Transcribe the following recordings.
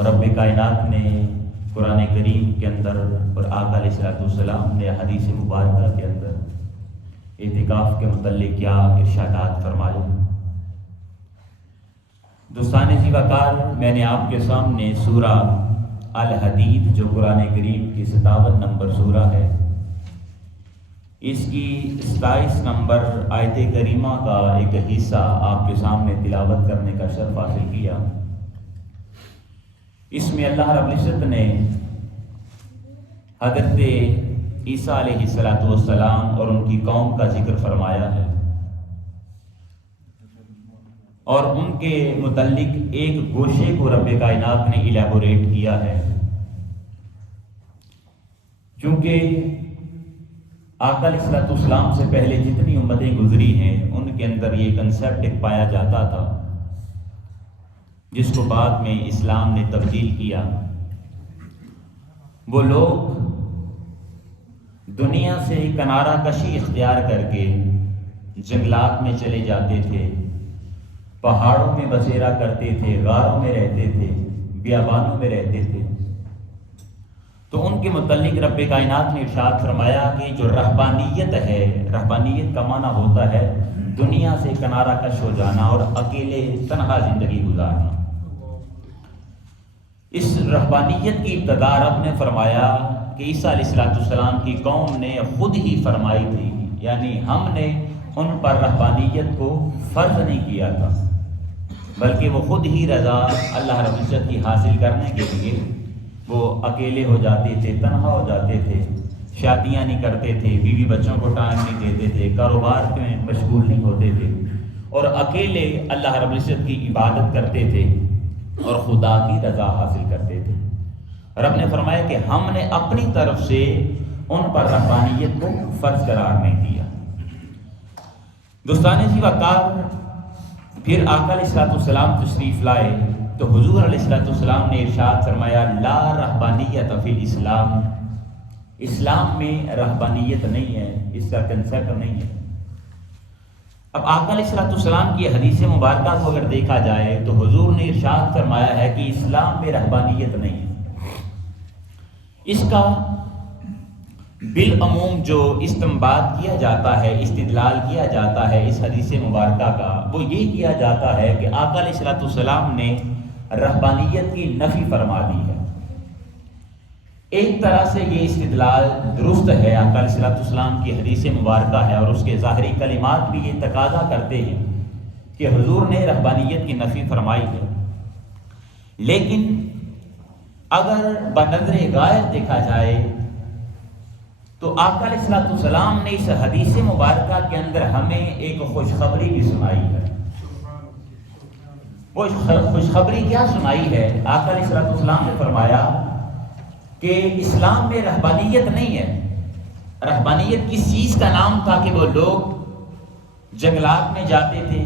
اور رب کائنات نے قرآن کریم کے اندر اور آقا علیہ الصلوۃ والسلام نے حدیث مبارکہ کے اندر اعتکاف کے متعلق کیا ارشادات فرمائے۔ دوستان ذی وقار، میں نے آپ کے سامنے سورہ الحدید جو قرآن کریم کی 57 نمبر سورہ ہے، اس کی 27 نمبر آیت کریمہ کا ایک حصہ آپ کے سامنے تلاوت کرنے کا شرف حاصل کیا۔ اس میں اللہ رب العزت نے حضرت عیسیٰ علیہ السلام اور ان کی قوم کا ذکر فرمایا ہے، اور ان کے متعلق ایک گوشے کو رب کائنات نے الیبوریٹ کیا ہے، کیونکہ آقا علیہ السلام سے پہلے جتنی امتیں گزری ہیں ان کے اندر یہ کنسیپٹ ایک پایا جاتا تھا جس کو بعد میں اسلام نے تبدیل کیا۔ وہ لوگ دنیا سے کنارہ کشی اختیار کر کے جنگلات میں چلے جاتے تھے، پہاڑوں میں بسیرا کرتے تھے، غاروں میں رہتے تھے، بیابانوں میں رہتے تھے۔ تو ان کے متعلق رب کائنات نے ارشاد فرمایا کہ جو رہبانیت ہے، رہبانیت کا معنی ہوتا ہے دنیا سے کنارہ کش ہو جانا اور اکیلے تنہا زندگی گزارنا۔ اس رہبانیت کی ابتدا رب نے فرمایا کہ عیسیٰ علیہ السلام کی قوم نے خود ہی فرمائی تھی، یعنی ہم نے ان پر رہبانیت کو فرض نہیں کیا تھا، بلکہ وہ خود ہی رضا اللہ رب العزت کی حاصل کرنے کے لیے وہ اکیلے ہو جاتے تھے، تنہا ہو جاتے تھے، شادیاں نہیں کرتے تھے، بیوی بچوں کو ٹائم نہیں دیتے تھے، کاروبار میں مشغول نہیں ہوتے تھے، اور اکیلے اللہ رب العزت کی عبادت کرتے تھے اور خدا کی رضا حاصل کرتے تھے۔ رب نے فرمایا کہ ہم نے اپنی طرف سے ان پر رہبانیت کو فرض قرار نہیں دیا۔ دوستان ذی وقار، پھر آقا علیہ السلام تشریف لائے تو حضور علیہ السلام نے ارشاد فرمایا لا رہبانیت فی الاسلام، اسلام میں رہبانیت نہیں ہے، اس کا کنسیپٹ نہیں ہے۔ اب آقا علیہ السلام کی حدیث مبارکہ کو اگر دیکھا جائے تو حضور نے ارشاد فرمایا ہے کہ اسلام میں رہبانیت نہیں ہے۔ اس کا بالعموم جو استنباط کیا جاتا ہے، استدلال کیا جاتا ہے اس حدیث مبارکہ کا، وہ یہ کیا جاتا ہے کہ آقا علیہ السلام نے رہبانیت کی نفی فرما دی ہے۔ ایک طرح سے یہ استدلال درست ہے، آقا علیہ السلام کی حدیث مبارکہ ہے اور اس کے ظاہری کلمات بھی یہ تقاضا کرتے ہیں کہ حضور نے رہبانیت کی نفی فرمائی ہے، لیکن اگر بنظر غائب دیکھا جائے تو آقا علیہ السلام نے اس حدیث مبارکہ کے اندر ہمیں ایک خوشخبری بھی سنائی ہے۔ وہ خوشخبری کیا سنائی ہے؟ آقا علیہ السلام نے فرمایا کہ اسلام میں رہبانیت نہیں ہے۔ رہبانیت کس چیز کا نام تھا کہ وہ لوگ جنگلات میں جاتے تھے،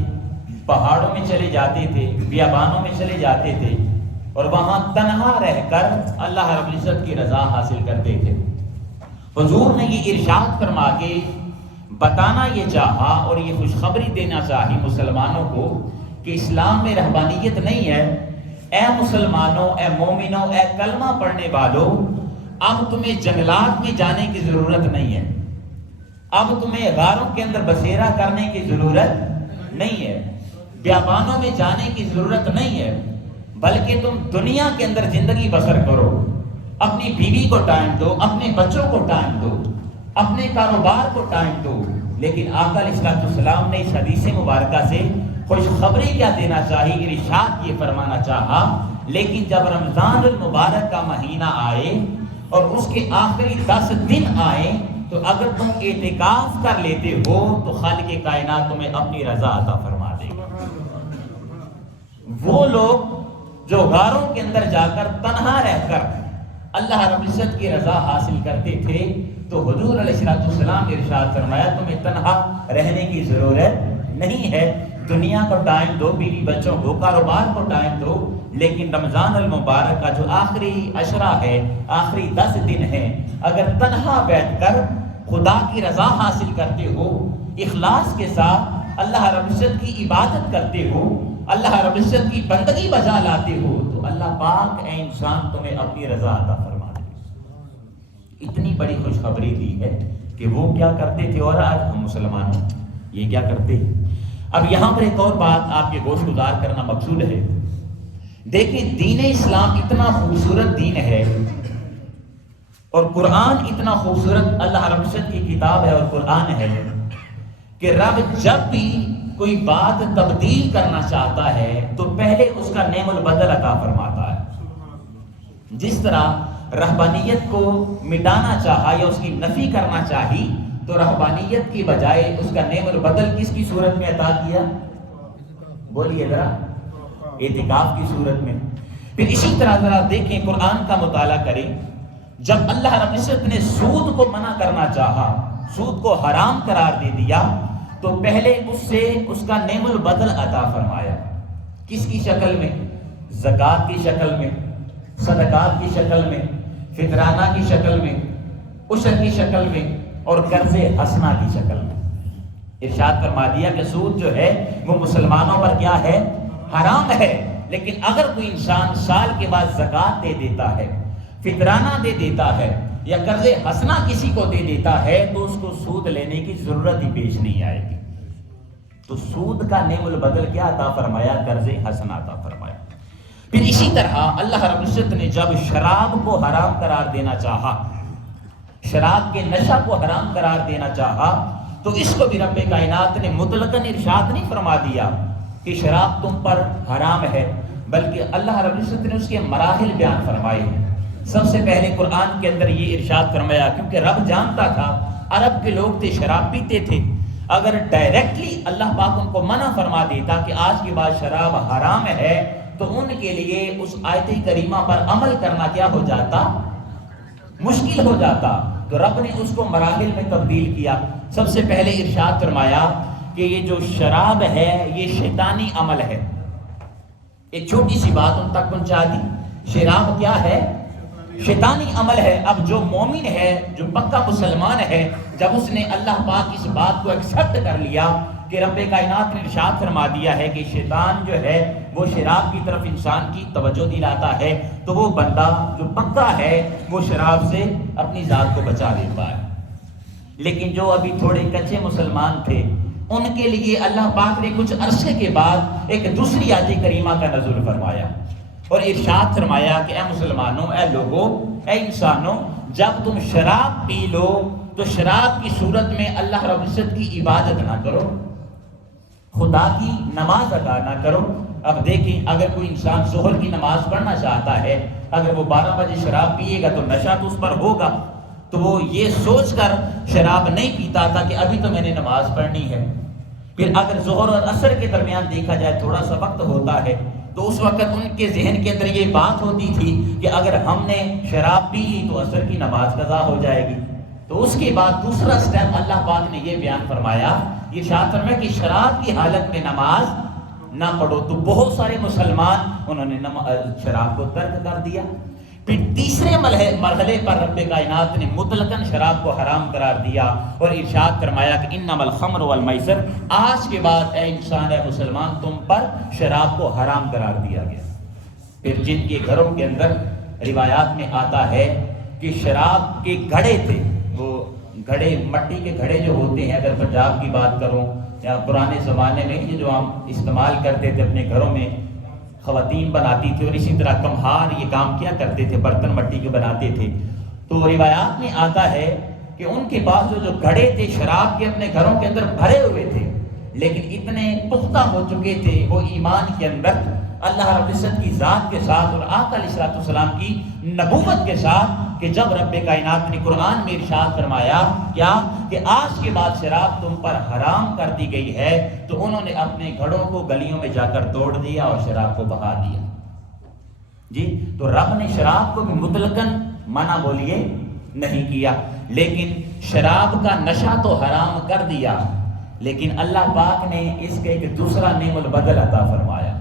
پہاڑوں میں چلے جاتے تھے، بیابانوں میں چلے جاتے تھے اور وہاں تنہا رہ کر اللہ رب العزت کی رضا حاصل کرتے تھے۔ حضور نے یہ ارشاد فرما کے بتانا یہ چاہا اور یہ خوشخبری دینا چاہی مسلمانوں کو کہ اسلام میں رہبانیت نہیں ہے۔ اے مسلمانوں، اے مومنوں، اے کلمہ پڑھنے والوں، اب تمہیں جنگلات میں جانے کی ضرورت نہیں ہے، اب تمہیں غاروں کے اندر بسیرا کرنے کی ضرورت نہیں ہے، بیابانوں میں جانے کی ضرورت نہیں ہے، بلکہ تم دنیا کے اندر زندگی بسر کرو، اپنی بیوی کو ٹائم دو، اپنے بچوں کو ٹائم دو، اپنے کاروبار کو ٹائم دو۔ لیکن آقا علیہ السلام نے اس حدیث مبارکہ سے خوشخبری کیا دینا چاہی؟ ارشاد یہ فرمانا چاہا لیکن جب رمضان المبارک کا مہینہ آئے اور اس کے آخری 10 دن آئے تو اگر تم اعتکاف کر لیتے ہو تو خالق کائنات تمہیں اپنی رضا عطا فرما دے گا۔ وہ لوگ جو غاروں کے اندر جا کر تنہا رہ کر اللہ رب العزت کی رضا حاصل کرتے تھے تو حضور علیہ السلام نے ارشاد فرمایا تمہیں تنہا رہنے کی ضرورت نہیں ہے، دنیا کو ٹائم دو، بیوی بچوں کو، کاروبار کو ٹائم دو، لیکن رمضان المبارک کا جو آخری عشرہ ہے، آخری 10 دن ہے، اگر تنہا بیٹھ کر خدا کی رضا حاصل کرتے ہو، اخلاص کے ساتھ اللہ رب العزت کی عبادت کرتے ہو اللہ رب العزت کی بندگی بجا لاتے ہو تو اللہ پاک اے انسان تمہیں اپنی رضا عطا فرما دے۔ اتنی بڑی خوشخبری دی ہے کہ وہ کیا کرتے تھے اور آج ہم مسلمان ہیں یہ کیا کرتے ہیں۔ اب یہاں پر ایک اور بات آپ کے گوش گزار کرنا مقصود ہے۔ دیکھیں دین اسلام اتنا خوبصورت دین ہے اور قرآن اتنا خوبصورت اللہ رب العزت کی کتاب ہے اور قرآن ہے کہ رب جب بھی کوئی بات تبدیل کرنا چاہتا ہے تو پہلے اس کا نعم البدل عطا فرماتا ہے۔ جس طرح رہبانیت کو مٹانا چاہا یا اس کی نفی کرنا چاہی تو رہبانیت کی بجائے اس کا نعم البدل کس کی صورت میں عطا کیا؟ بولیے ذرا، اعتکاف کی صورت میں۔ پھر اسی طرح ذرا دیکھیں قرآن کا مطالعہ کریں، جب اللہ رب العزت نے سود کو منع کرنا چاہا، سود کو حرام قرار دے دیا تو پہلے اس سے اس کا نعم البدل عطا فرمایا۔ کس کی شکل میں؟ زکوٰۃ کی شکل میں، صدقات کی شکل میں، فطرانہ کی شکل میں، عشر کی شکل میں اور قرض حسنہ کی شکل میں۔ ارشاد فرما دیا کہ سود جو ہے وہ مسلمانوں پر کیا ہے؟ حرام ہے، لیکن اگر کوئی انسان سال کے بعد زکوٰۃ دے دیتا ہے، فطرانہ دے دیتا ہے یا قرض حسنہ کسی کو دے دیتا ہے تو اس کو سود لینے کی ضرورت ہی پیش نہیں آئے گی۔ تو سود کا نعم البدل کیا عطا فرمایا؟ قرض حسنہ عطا فرمایا۔ پھر اسی طرح اللہ رب العزت نے جب شراب کو حرام قرار دینا چاہا، شراب کے نشہ کو حرام قرار دینا چاہا تو اس کو بھی رب کائنات نے مطلقاً ارشاد نہیں فرما دیا کہ شراب تم پر حرام ہے، بلکہ اللہ رب العزت نے اس کے مراحل بیان فرمائے ہیں۔ سب سے پہلے قرآن کے اندر یہ ارشاد فرمایا، کیونکہ رب جانتا تھا عرب کے لوگ تھے شراب پیتے تھے، اگر ڈائریکٹلی اللہ پاک ان کو منع فرما دیتا کہ آج کے بعد شراب حرام ہے تو ان کے لیے اس آیت کریمہ پر عمل کرنا کیا ہو جاتا؟ مشکل ہو جاتا۔ تو رب نے اس کو مراحل میں تبدیل کیا۔ سب سے پہلے ارشاد فرمایا کہ یہ جو شراب ہے یہ شیطانی عمل ہے۔ ایک چھوٹی سی بات ان تک پہنچا دی، شراب کیا ہے؟ شیطانی عمل ہے۔ اب جو مومن ہے، جو پکا مسلمان ہے، جب اس نے اللہ پاک اس بات کو ایکسپٹ کر لیا کہ رب کائنات نے ارشاد فرما دیا ہے کہ شیطان جو ہے وہ شراب کی طرف انسان کی توجہ دلاتا ہے، تو وہ بندہ جو پکا ہے وہ شراب سے اپنی ذات کو بچا لیتا ہے۔ لیکن جو ابھی تھوڑے کچے مسلمان تھے ان کے لیے اللہ پاک نے کچھ عرصے کے بعد ایک دوسری آیت کریمہ کا نزول فرمایا اور ارشاد فرمایا کہ اے مسلمانوں، اے لوگوں، اے انسانوں، جب تم شراب پی لو تو شراب کی صورت میں اللہ رب العزت کی عبادت نہ کرو، خدا کی نماز ادا نہ کرو۔ اب دیکھیں اگر کوئی انسان ظہر کی نماز پڑھنا چاہتا ہے، اگر وہ 12 بجے شراب پیے گا تو نشہ تو اس پر ہوگا، تو وہ یہ سوچ کر شراب نہیں پیتا تھا کہ ابھی تو میں نے نماز پڑھنی ہے۔ پھر اگر ظہر اور عصر کے درمیان دیکھا جائے تھوڑا سا وقت ہوتا ہے تو اس وقت ان کے ذہن کے اندر یہ بات ہوتی تھی کہ اگر ہم نے شراب پی لی تو عصر کی نماز قضا ہو جائے گی۔ تو اس کے بعد دوسرا سٹیپ اللہ پاک نے یہ بیان فرمایا، یہ ارشاد فرمایا کہ شراب کی حالت میں نماز نہ پڑھو۔ تو بہت سارے مسلمان انہوں نے شراب کو ترک کر دیا۔ پھر تیسرے مرحلے پر رب کائنات نے مطلقاً شراب کو حرام قرار دیا اور ارشاد فرمایا کہ انما الخمر والمیسر، آج کے بعد اے انسان، اے مسلمان، تم پر شراب کو حرام قرار دیا گیا۔ پھر جن کے گھروں کے اندر روایات میں آتا ہے کہ شراب کے گھڑے تھے، وہ گھڑے مٹی کے گھڑے جو ہوتے ہیں، اگر پنجاب کی بات کروں یا پرانے زمانے میں یہ جو ہم استعمال کرتے تھے اپنے گھروں میں، خواتین بناتی تھی اور اسی طرح کمہار یہ کام کیا کرتے تھے، برتن مٹی کے بناتے تھے۔ تو روایات میں آتا ہے کہ ان کے پاس جو گھڑے تھے شراب کے اپنے گھروں کے اندر بھرے ہوئے تھے، لیکن اتنے پختہ ہو چکے تھے وہ ایمان کے اندر، اللہ رب العزت کی ذات کے ساتھ اور آقا علیہ الصلوۃ والسلام کی نبوت کے ساتھ، کہ جب رب کائنات نے قرآن میں ارشاد فرمایا کیا کہ آج کے بعد شراب تم پر حرام کر دی گئی ہے، تو انہوں نے اپنے گھڑوں کو گلیوں میں جا کر توڑ دیا اور شراب کو بہا دیا۔ جی، تو رب نے شراب کو بھی مطلقاً منع بولیے نہیں کیا، لیکن شراب کا نشہ تو حرام کر دیا، لیکن اللہ پاک نے اس کے ایک دوسرا نعم البدل عطا فرمایا۔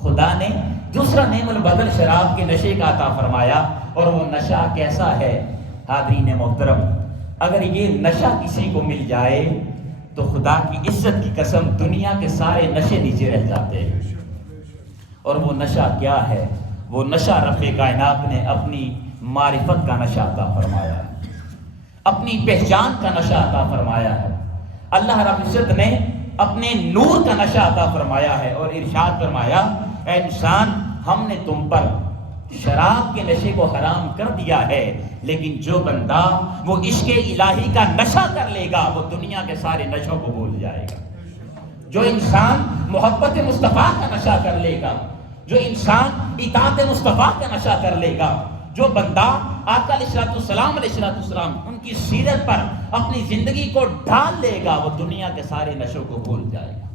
خدا نے دوسرا نعم البدل شراب کے نشے کا عطا فرمایا، اور وہ نشہ کیسا ہے؟ حاضرین محترم، اگر یہ نشہ کسی کو مل جائے تو خدا کی عزت کی قسم دنیا کے سارے نشے نیچے رہ جاتے ہیں۔ اور وہ نشہ کیا ہے؟ وہ نشہ رب کائنات نے اپنی معرفت کا نشہ عطا فرمایا ہے، اپنی پہچان کا نشہ عطا فرمایا ہے۔ اللہ رب العزت نے اپنے نور کا نشہ عطا فرمایا ہے اور ارشاد فرمایا، اے انسان ہم نے تم پر شراب کے نشے کو حرام کر دیا ہے، لیکن جو بندہ وہ عشق الہی کا نشہ کر لے گا وہ دنیا کے سارے نشوں کو بھول جائے گا۔ جو انسان محبت مصطفیٰ کا نشہ کر لے گا، جو انسان اطاعت مصطفیٰ کا نشہ کر لے گا، جو بندہ آقا علیہ السلام ان کی سیرت پر اپنی زندگی کو ڈھال لے گا وہ دنیا کے سارے نشوں کو بھول جائے گا۔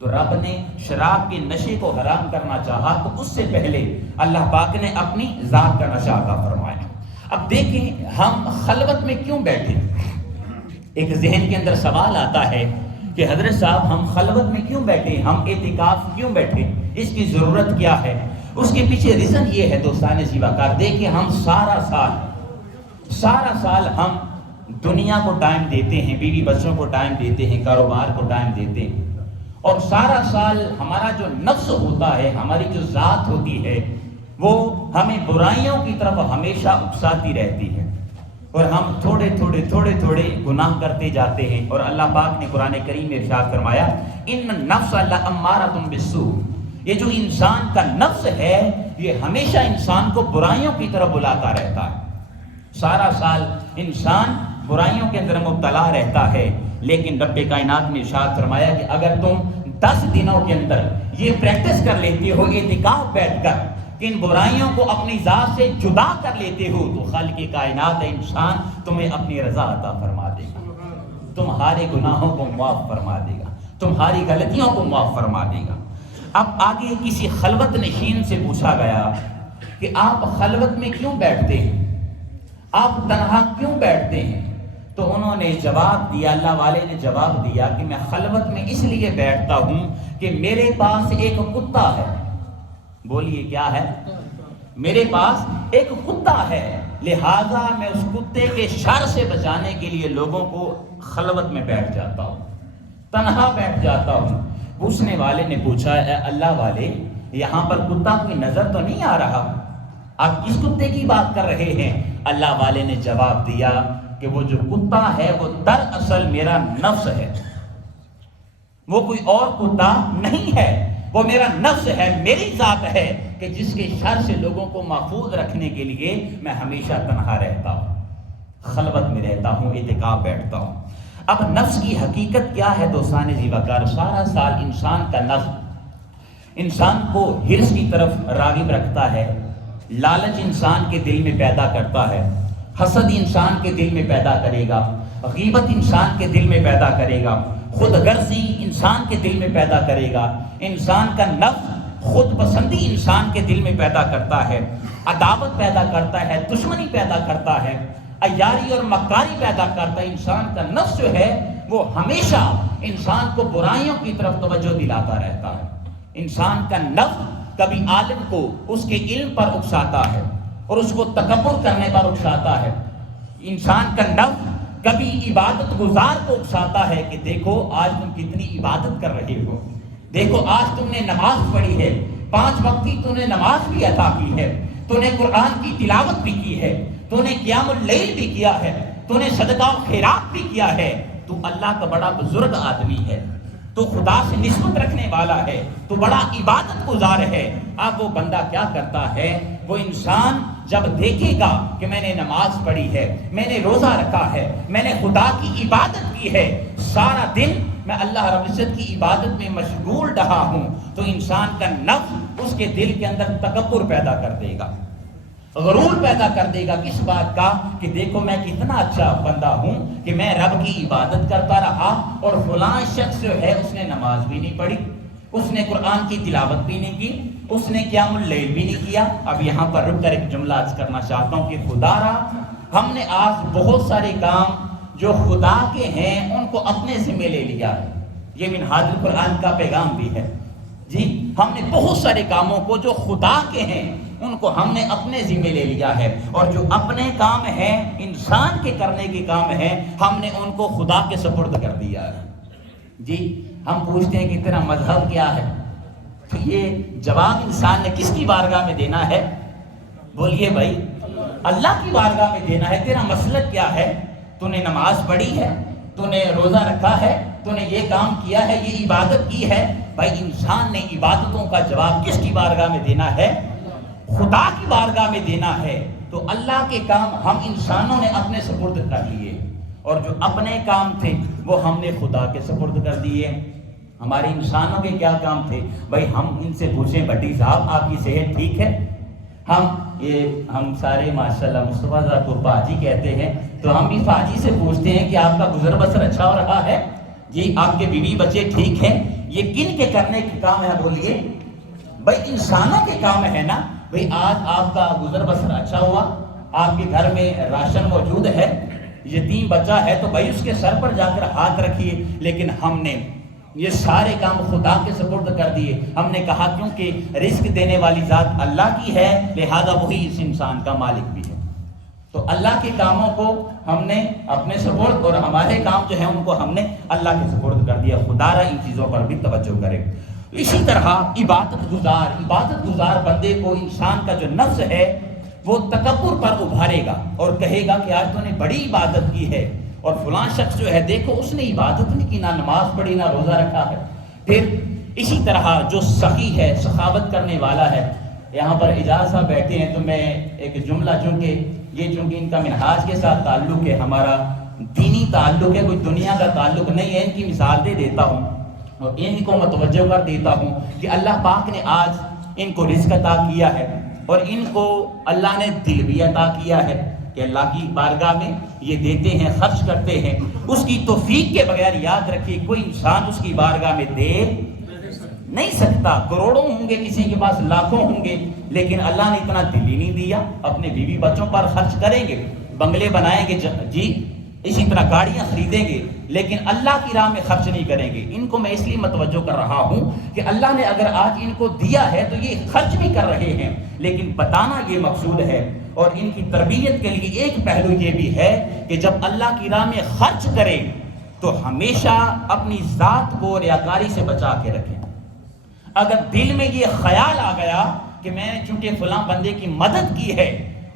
تو رب نے شراب کے نشے کو حرام کرنا چاہا تو اس سے پہلے اللہ پاک نے اپنی ذات کا نشہ عطا فرمایا۔ اب دیکھیں ہم خلوت میں کیوں بیٹھے؟ ایک ذہن کے اندر سوال آتا ہے کہ حضرت صاحب ہم خلوت میں کیوں بیٹھے، ہم اعتکاف کیوں بیٹھے، اس کی ضرورت کیا ہے؟ اس کے پیچھے ریزن یہ ہے دوستان زیباکار، دیکھیں ہم سارا سال ہم دنیا کو ٹائم دیتے ہیں، بیوی بچوں کو ٹائم دیتے ہیں، کاروبار کو ٹائم دیتے ہیں، اور سارا سال ہمارا جو نفس ہوتا ہے، ہماری جو ذات ہوتی ہے وہ ہمیں برائیوں کی طرف ہمیشہ اکساتی رہتی ہے، اور ہم تھوڑے گناہ کرتے جاتے ہیں۔ اور اللہ پاک نے قرآن کریم میں ارشاد فرمایا، ان النفس لامارۃ بالسوء، یہ جو انسان کا نفس ہے یہ ہمیشہ انسان کو برائیوں کی طرف بلاتا رہتا ہے۔ سارا سال انسان برائیوں کے اندر مبتلا رہتا ہے، لیکن رب کائنات نے ارشاد فرمایا کہ اگر تم 10 دنوں کے اندر یہ پریکٹس کر لیتے ہو، اعتکاف بیٹھ کر ان برائیوں کو اپنی ذات سے جدا کر لیتے ہو، تو خالق کائنات انسان تمہیں اپنی رضا عطا فرما دے گا، تمہارے گناہوں کو معاف فرما دے گا، تمہاری غلطیوں کو معاف فرما دے گا۔ اب آگے کسی خلوت نشین سے پوچھا گیا کہ آپ خلوت میں کیوں بیٹھتے ہیں، آپ تنہا کیوں بیٹھتے ہیں؟ تو انہوں نے جواب دیا، اللہ والے نے جواب دیا کہ میں خلوت میں اس لیے بیٹھتا ہوں کہ میرے پاس ایک کتا ہے۔ بولیے کیا ہے؟ میرے پاس ایک کتا ہے، لہذا میں اس کتے کے شر سے بچانے کے لیے لوگوں کو خلوت میں بیٹھ جاتا ہوں، تنہا بیٹھ جاتا ہوں۔ پوچھنے والے نے پوچھا، اے اللہ والے یہاں پر کتا کوئی نظر تو نہیں آ رہا، آپ کس کتے کی بات کر رہے ہیں؟ اللہ والے نے جواب دیا کہ وہ جو کتا ہے وہ دراصل میرا نفس ہے، وہ کوئی اور کتا نہیں ہے، وہ میرا نفس ہے، میری ذات ہے کہ جس کے شر سے لوگوں کو محفوظ رکھنے کے لیے میں ہمیشہ تنہا رہتا ہوں، خلوت میں رہتا ہوں، اعتکاف بیٹھتا ہوں۔ اب نفس کی حقیقت کیا ہے دوستان زیباکار؟ سارا سال انسان کا نفس انسان کو حرص کی طرف راغب رکھتا ہے، لالچ انسان کے دل میں پیدا کرتا ہے، حسد انسان کے دل میں پیدا کرے گا، غیبت انسان کے دل میں پیدا کرے گا، خود غرضی انسان کے دل میں پیدا کرے گا، انسان کا نفس خود پسندی انسان کے دل میں پیدا کرتا ہے، عداوت پیدا کرتا ہے، دشمنی پیدا کرتا ہے، عیاری اور مکاری پیدا کرتا ہے۔ انسان کا نفس جو ہے وہ ہمیشہ انسان کو برائیوں کی طرف توجہ دلاتا رہتا ہے۔ انسان کا نفس کبھی عالم کو اس کے علم پر اکساتا ہے اور اس کو تکبر کرنے پر اکساتا ہے۔ انسان کا نفس کبھی عبادت گزار کو اکساتا ہے کہ دیکھو آج تم کتنی عبادت کر رہے ہو، دیکھو آج تم نے نماز پڑھی ہے، 5 وقت کی تم نے نماز بھی ادا کی ہے، تو نے قرآن کی تلاوت بھی کی ہے، تو نے قیام اللیل بھی کیا ہے، تو نے صدقہ و خیرات بھی کیا ہے، تو اللہ کا بڑا بزرگ آدمی ہے، تو خدا سے نسبت رکھنے والا ہے، تو بڑا عبادت گزار ہے۔ اب وہ بندہ کیا کرتا ہے؟ وہ انسان جب دیکھے گا کہ میں نے نماز پڑھی ہے، میں نے روزہ رکھا ہے، میں نے خدا کی عبادت کی ہے، سارا دن میں اللہ رب العزت کی عبادت میں مشغول رہا ہوں، تو انسان کا نفس اس کے دل کے اندر تکبر پیدا کر دے گا، غرور پیدا کر دے گا۔ کس بات کا؟ کہ دیکھو میں کتنا اچھا بندہ ہوں کہ میں رب کی عبادت کرتا رہا، اور فلاں شخص جو ہے اس نے نماز بھی نہیں پڑھی، اس نے قرآن کی تلاوت بھی نہیں کی، اس نے قیام اللیل بھی نہیں کیا۔ اب یہاں پر رک کر ایک جملہ عرض کرنا چاہتا ہوں کہ خدا را ہم نے آج بہت سارے کام جو خدا کے ہیں ان کو اپنے ذمہ لے لیا ہے، یہ منہاج القرآن کا پیغام بھی ہے جی۔ ہم نے بہت سارے کاموں کو جو خدا کے ہیں ان کو ہم نے اپنے ذمہ لے لیا ہے، اور جو اپنے کام ہیں انسان کے کرنے کے کام ہیں ہم نے ان کو خدا کے سپرد کر دیا ہے۔ جی ہم پوچھتے ہیں کہ تیرا مذہب کیا ہے، تو یہ جواب انسان نے کس کی بارگاہ میں دینا ہے؟ بولیے بھائی، اللہ کی بارگاہ میں دینا ہے۔ تیرا مسلک کیا ہے؟ تو نے نماز پڑھی ہے، تو نے روزہ رکھا ہے، تو نے یہ کام کیا ہے، یہ عبادت کی ہے۔ بھائی انسان نے عبادتوں کا جواب کس کی بارگاہ میں دینا ہے؟ خدا کی بارگاہ میں دینا ہے۔ تو اللہ کے کام ہم انسانوں نے اپنے سپرد کر لیے، اور جو اپنے کام تھے وہ ہم نے خدا کے سپرد کر دیے۔ ہمارے انسانوں کے کیا کام تھے؟ بھائی ہم ان سے پوچھیں بھٹی صاحب آپ کی صحت ٹھیک ہے؟ ہم سارے ماشاءاللہ مصطفیٰ ذرا کو پاجی کہتے ہیں، تو ہم بھی پاجی سے پوچھتے ہیں کہ آپ کا گزر بسر اچھا ہو رہا ہے؟ جی آپ کے بیوی بچے ٹھیک ہیں؟ یہ کن کے کرنے کے کام ہے بولیے؟ بھائی انسانوں کے کام ہے نا۔ بھئی آج آپ کا گزر بسر اچھا ہوا، آپ کے گھر میں راشن موجود ہے، یتیم بچہ ہے، تو بھائی اس کے سر پر جا کر ہاتھ رکھیے۔ لیکن ہم نے یہ سارے کام خدا کے سپرد کر دیے۔ ہم نے کہا کیونکہ رزق دینے والی ذات اللہ کی ہے، لہذا وہی اس انسان کا مالک بھی ہے۔ تو اللہ کے کاموں کو ہم نے اپنے سپرد، اور ہمارے کام جو ہیں ان کو ہم نے اللہ کے سپرد کر دیا۔ خدا را ان چیزوں پر بھی توجہ کرے۔ اسی طرح عبادت گزار بندے کو انسان کا جو نفس ہے وہ تکبر پر ابھارے گا اور کہے گا کہ آج تو نے بڑی عبادت کی ہے، اور فلاں شخص جو ہے دیکھو اس نے عبادت نہیں کی، نہ نماز پڑھی، نہ روزہ رکھا ہے۔ پھر اسی طرح جو سخی ہے، سخاوت کرنے والا ہے، یہاں پر اجازت صاحب بیٹھے ہیں تو میں ایک جملہ، چونکہ ان کا منہاج کے ساتھ تعلق ہے، ہمارا دینی تعلق ہے، کوئی دنیا کا تعلق نہیں ہے، ان کی مثال دے دیتا ہوں اور ان کو متوجہ کر دیتا ہوں کہ اللہ پاک نے آج ان کو رزق عطا کیا ہے، اور ان کو اللہ نے دل بھی عطا کیا ہے کہ اللہ کی بارگاہ میں یہ دیتے ہیں، خرچ کرتے ہیں۔ اس کی توفیق کے بغیر یاد رکھیے کوئی انسان اس کی بارگاہ میں دے نہیں سکتا۔ کروڑوں ہوں گے، کسی کے پاس لاکھوں ہوں گے، لیکن اللہ نے اتنا دل ہی نہیں دیا۔ اپنے بیوی بچوں پر خرچ کریں گے، بنگلے بنائیں گے، جی اسی طرح گاڑیاں خریدیں گے، لیکن اللہ کی راہ میں خرچ نہیں کریں گے۔ ان کو میں اس لیے متوجہ کر رہا ہوں کہ اللہ نے اگر آج ان کو دیا ہے تو یہ خرچ بھی کر رہے ہیں، لیکن بتانا یہ مقصود ہے۔ اور ان کی تربیت کے لیے ایک پہلو یہ بھی ہے کہ جب اللہ کی راہ میں خرچ کریں تو ہمیشہ اپنی ذات کو ریاکاری سے بچا کے رکھیں۔ اگر دل میں یہ خیال آ گیا کہ میں نے چونکہ فلاں بندے کی مدد کی ہے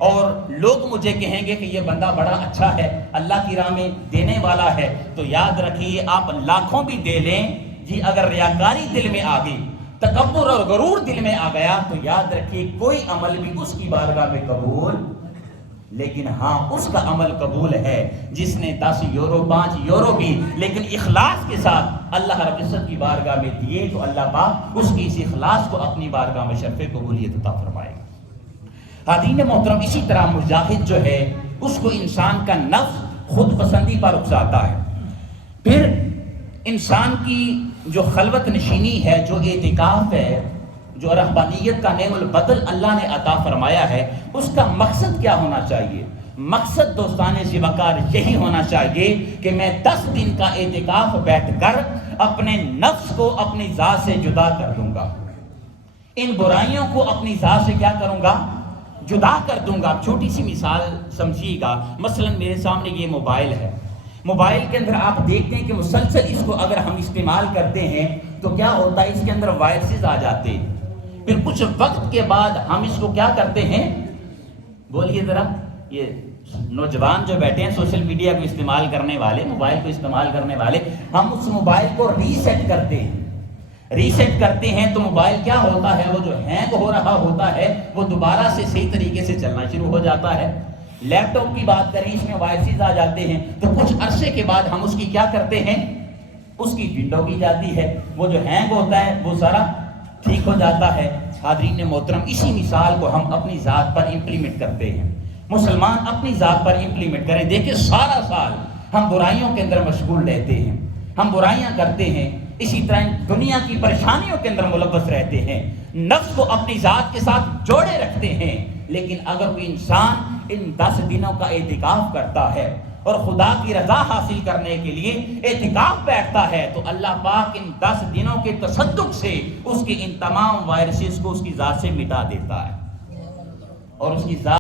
اور لوگ مجھے کہیں گے کہ یہ بندہ بڑا اچھا ہے، اللہ کی راہ میں دینے والا ہے، تو یاد رکھیے آپ لاکھوں بھی دے لیں، جی اگر ریاکاری دل میں آ گئی، تکبر اور غرور دل میں آ گیا، تو یاد رکھیے کوئی عمل بھی اس کی بارگاہ میں قبول، لیکن ہاں اس کا عمل قبول ہے جس نے 10 یورو 5 یورو بھی لیکن اخلاص کے ساتھ اللہ رب العزت کی بارگاہ میں دیے، تو اللہ پاک اس کی اس اخلاص کو اپنی بارگاہ میں شرف قبولیت عطا فرمائے۔ حاضرین محترم، اسی طرح مجاہد جو ہے اس کو انسان کا نفس خود پسندی پر اکساتا ہے۔ پھر انسان کی جو خلوت نشینی ہے، جو اعتکاف ہے، جو رہبانیت کا نعم البدل اللہ نے عطا فرمایا ہے، اس کا مقصد کیا ہونا چاہیے؟ مقصد دوستان وقار یہی ہونا چاہیے کہ میں 10 دن کا اعتکاف بیٹھ کر اپنے نفس کو اپنی ذات سے جدا کر دوں گا، ان برائیوں کو اپنی ذات سے کیا کروں گا؟ جدا کر دوں گا۔ چھوٹی سی مثال سمجھیے گا، مثلا میرے سامنے یہ موبائل ہے، موبائل کے اندر آپ دیکھتے ہیں کہ مسلسل اس کو اگر ہم استعمال کرتے ہیں تو کیا ہوتا ہے، اس کے اندر وائرسز آ جاتے ہیں۔ پھر کچھ وقت کے بعد ہم اس کو کیا کرتے ہیں؟ بولیے ذرا، یہ نوجوان جو بیٹھے ہیں سوشل میڈیا کو استعمال کرنے والے، موبائل کو استعمال کرنے والے، ہم اس موبائل کو ریسیٹ کرتے ہیں۔ ریسیٹ کرتے ہیں تو موبائل کیا ہوتا ہے، وہ جو ہینگ ہو رہا ہوتا ہے وہ دوبارہ سے صحیح طریقے سے چلنا شروع ہو جاتا ہے۔ لیپ ٹاپ کی بات کریں، اس میں وائرسز آ جاتے ہیں تو کچھ عرصے کے بعد ہم اس کی کیا کرتے ہیں، اس کی ونڈو کی جاتی ہے، وہ جو ہینگ ہوتا ہے وہ سارا ٹھیک ہو جاتا ہے۔ حاضرین محترم، اسی مثال کو ہم اپنی ذات پر امپلیمنٹ کرتے ہیں۔ مسلمان اپنی ذات پر امپلیمنٹ کریں۔ دیکھیں سارا سال ہم برائیوں کے اندر مشغول رہتے ہیں، ہم برائیاں کرتے ہیں، اسی طرح دنیا کی پریشانیوں کے اندر ملوث رہتے ہیں، نفس کو اپنی ذات کے ساتھ جوڑے رکھتے ہیں۔ لیکن اگر کوئی انسان ان 10 دنوں کا اعتکاف کرتا ہے اور خدا کی رضا حاصل کرنے کے لیے اعتکاف بیٹھتا ہے تو اللہ پاک ان 10 دنوں کے تصدق سے اس کے ان تمام وائرسز کو اس کی ذات سے مٹا دیتا ہے، اور اس کی ذات